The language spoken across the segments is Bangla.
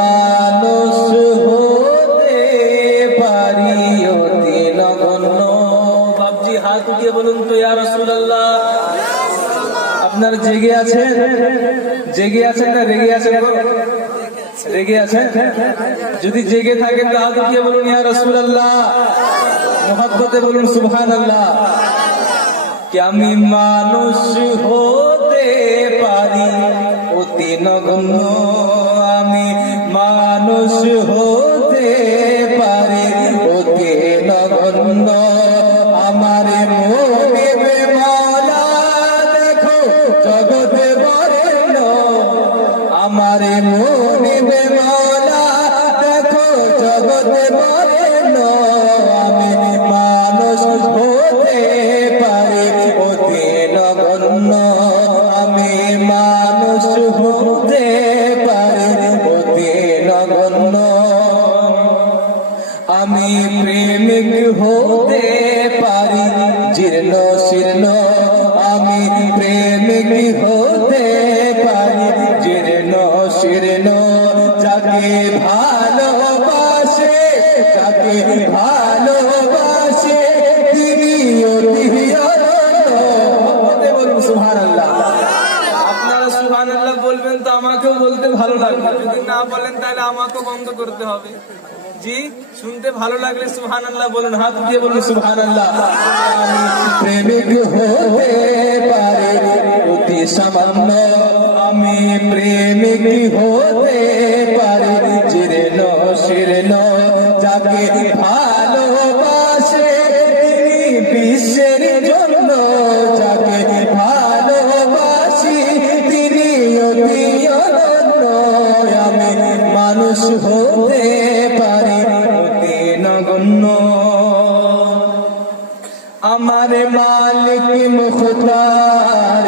মানুষ হতে পারি অতি নগণ্য বাপজি, হাত উঠিয়ে বলুন তো, ইয়া রাসূলুল্লাহ। আপনার জেগে আছেন জেগে আছেন না রেগে আছেন? রেগে আছেন যদি জেগে থাকেন তো হাত উঠিয়ে বলুন, ইয়া রাসূলুল্লাহ। মহব্বতে বলুন, সুবহানাল্লাহ। কি আমি মানুষ হতে পারি অতি নগণ্য? নগণ্য আমার মোহে মালা, দেখো জগতে বরেণ্য। আমার মোহে মালা, দেখো জগতে বরেণ্য। আমি মানুষ হতে পারি, অতি নগণ্য। আমি মানুষ হতে পারি, অতি নগণ্য। আমি প্রেমিক হতে পারি, জীর্ণ শীর্ণ আমি প্রেমিক হতে পারি? জীর্ণ শীর্ণ যাকে ভালোবাসে যাকে ভালোবাসে তিনি বলবেন তো আমাকেও বলতে ভালো লাগবে। যদি না বলেন তাহলে আমাকেও বন্ধ করতে হবে। জি, শুনতে ভালো লাগলে সুবহানাল্লাহ বলুন, হাত দিয়ে বলুন সুহান আল্লাহ প্রেমিক হতে পারে, অতি সামান্য। আমি প্রেমিক হতে হতে পারি অতি নগণ্য। আমার মালিক মুখতার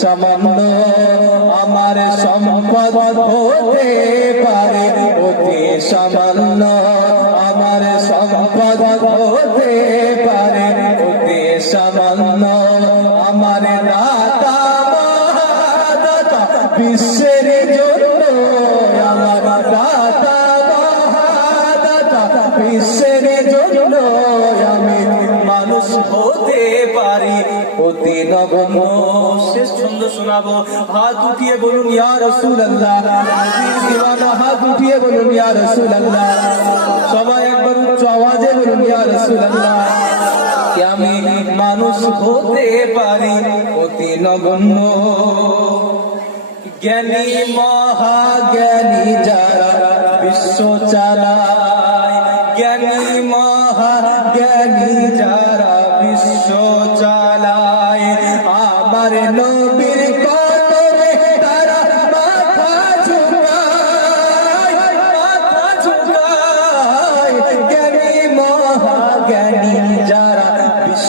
সামান্য আমার সম্পদ হতে পারে, অতি সামান্য আমার সম্পদ হতে পারে, অতি সামান্য আমার দাতা বিশ্বের জন্য আমার দাতা মহাদাতা, বিশ্বের জন্য আমি মানুষ হতে অতি নগণ্য শেষ ছন্দ শোনাবো। হাত উঠিয়ে বলুন, ইয়া রাসূলুল্লাহ। দিওয়ানা হাত উঠিয়ে বলুন, ইয়া রাসূলুল্লাহ। সবাই একবার উচ্চ আওয়াজে বলুন, ইয়া রাসূলুল্লাহ। কি আমি মানুষ হতে পারি অতি নগণ্য? জ্ঞানী, মহাজ্ঞানী যারা বিশ্ব চালায়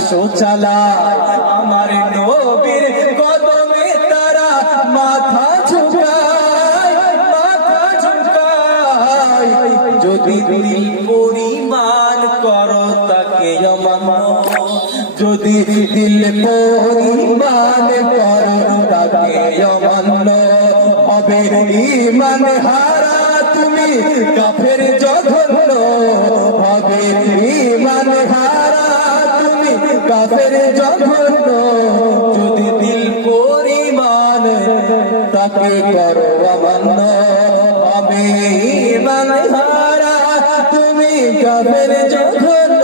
বিশ্ব চালায় আমার নবীর কদমে তারা মাথা ঝুঁকায় মাথা ঝুঁকায়। যদি দিল পরিমাণ করো তাকে যদি দিল পরিমাণ করো তাকে অমান্য। হবে ইমান হারা তুমি কাফের জঘন্য। তাকে করো অমান্য। আমি ইমান হারা তুমি কাফের জঘন্য